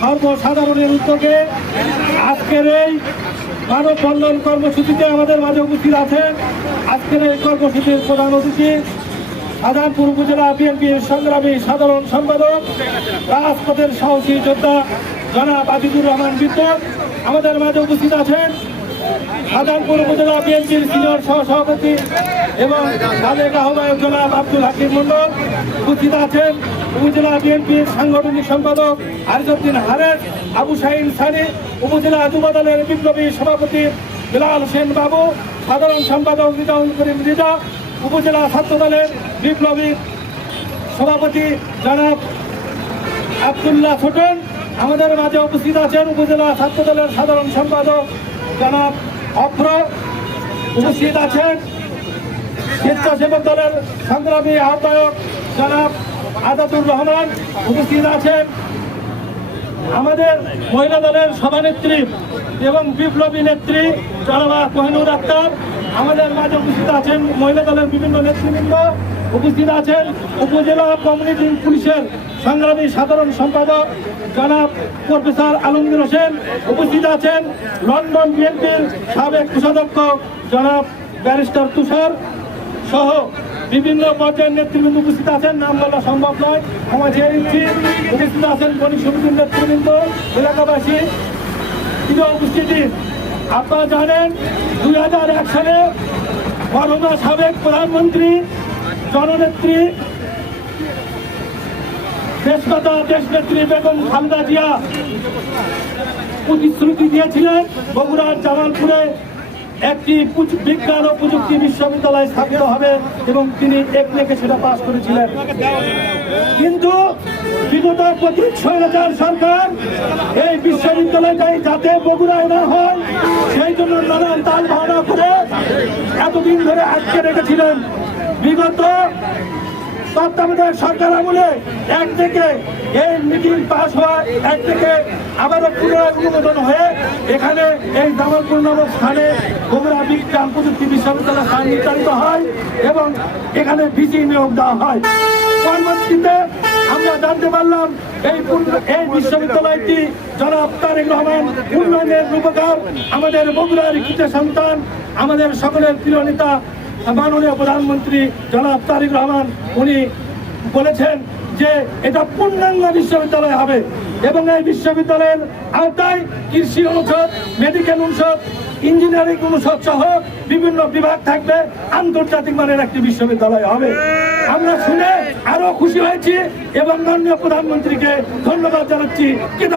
সর্বসাধারণের উদ্যোগে আজকের এই মানব বন্ধন কর্মসূচিতে আমাদের মাঝে উপস্থিত আছেন আজকের এই কর্মসূচির প্রধান অতিথি শাহজাহানপুর উপজেলা বিএনপির সংগ্রামী সাধারণ সম্পাদক রাজপথের সাহসী যোদ্ধা জনাব আজিজুর রহমান বিদ্যুৎ। আমাদের মাঝে উপস্থিত আছেন শাহজাহানপুর উপজেলা বিএনপির সিনিয়র সহসভাপতি এবং সাবেক আহ্বায়ক জনাব আব্দুল হাকিম মন্ডল। উপস্থিত আছেন উপজেলা বিএনপির সাংগঠনিক সম্পাদক আরিজউদ্দিন হারেস, আবু শাহিন সানি, উপজেলা যুব দলের বিপ্লবী সভাপতি বিলাল হোসেন বাবু, সাধারণ সম্পাদক রিজাউল করিম রিজা, উপজেলা ছাত্র দলের বিপ্লবী সভাপতি জনাব আব্দুল্লাহ ছোটন। আমাদের মাঝে উপস্থিত আছেন উপজেলা ছাত্র দলের সাধারণ সম্পাদক জনাব অফ্র। উপস্থিত আছেন স্বেচ্ছাসেবক দলের সংগ্রামী আহ্বায়ক জনাব আজাদুর রহমান। উপস্থিত আছেন আমাদের মহিলা দলের সভানেত্রী এবং বিপ্লবী নেত্রী জনাবা কোহিনুর আক্তার। আমাদের মাঝে উপস্থিত আছেন মহিলা দলের বিভিন্ন নেতৃবৃন্দ। উপস্থিত আছেন উপজেলা কমিউনিটি পুলিশের সংগ্রামী সাধারণ সম্পাদক জনাব প্রফেসর আলমগীর হোসেন। উপস্থিত আছেন লন্ডন বিএনপির সাবেক কোষাধ্যক্ষ জনাব ব্যারিস্টার তুষার সহ বিভিন্ন পর্যায়ের নেতৃবৃন্দ উপস্থিত আছেন। নাম বলা সম্ভব নয়, ক্ষমা চেয়ে নিচ্ছি। উপস্থিত আছেন বণিক সমিতির নেতৃবৃন্দ, এলাকাবাসী। প্রিয় উপস্থিতি, আপনারা জানেন 2001 সালে বরগুনা সাবেক প্রধানমন্ত্রী জননেত্রী দেশমাতা দেশনেত্রী বেগম খালেদা জিয়া প্রতিশ্রুতি দিয়েছিলেন বগুড়ার জামালপুরে একটি বিজ্ঞান ও প্রযুক্তি বিশ্ববিদ্যালয় স্থাপিত হবে এবং তিনি একনেকে সেটা পাশ করেছিলেন। কিন্তু বিগত স্বৈরাচার সরকার এই বিশ্ববিদ্যালয়টাই যাতে বগুড়ায় না হয় সেই জন্য নানান তাল ভাড়া করে এতদিন ধরে আটকে রেখেছিলেন। বিগত তত্ত্বাবধায়ক সরকার আমলে এক থেকে এই মিটিং পাস হওয়া, এক থেকে আবারও পুনরায় অনুমোদন হয়ে এখানে এই জামালপুর নামক স্থানে বগুড়া বিজ্ঞান প্রযুক্তি বিশ্ববিদ্যালয় স্থান নির্ধারিত হয় এবং এখানে ভিসি নিয়োগ দেওয়া হয়। পরবর্তীতে আমরা জানতে পারলাম এই বিশ্ববিদ্যালয়টি জনাব তারেক রহমান উন্নয়নের রূপকার, আমাদের বগুড়ার কৃত সন্তান, আমাদের সকলের প্রিয় নেতা মাননীয় প্রধানমন্ত্রী জনাব তারেক রহমান উনি বলেছেন যে এটা পূর্ণাঙ্গ বিশ্ববিদ্যালয় হবে এবং এই বিশ্ববিদ্যালয়ের আওতায় কৃষি অনুষদ, মেডিকেল অনুষদ, ইঞ্জিনিয়ারিং অনুষদ সহ বিভিন্ন বিভাগ থাকবে। আন্তর্জাতিক মানের একটি বিশ্ববিদ্যালয় হবে। আমরা শুনে আরো খুশি হয়েছি এবং মাননীয় প্রধানমন্ত্রীকে ধন্যবাদ জানাচ্ছি।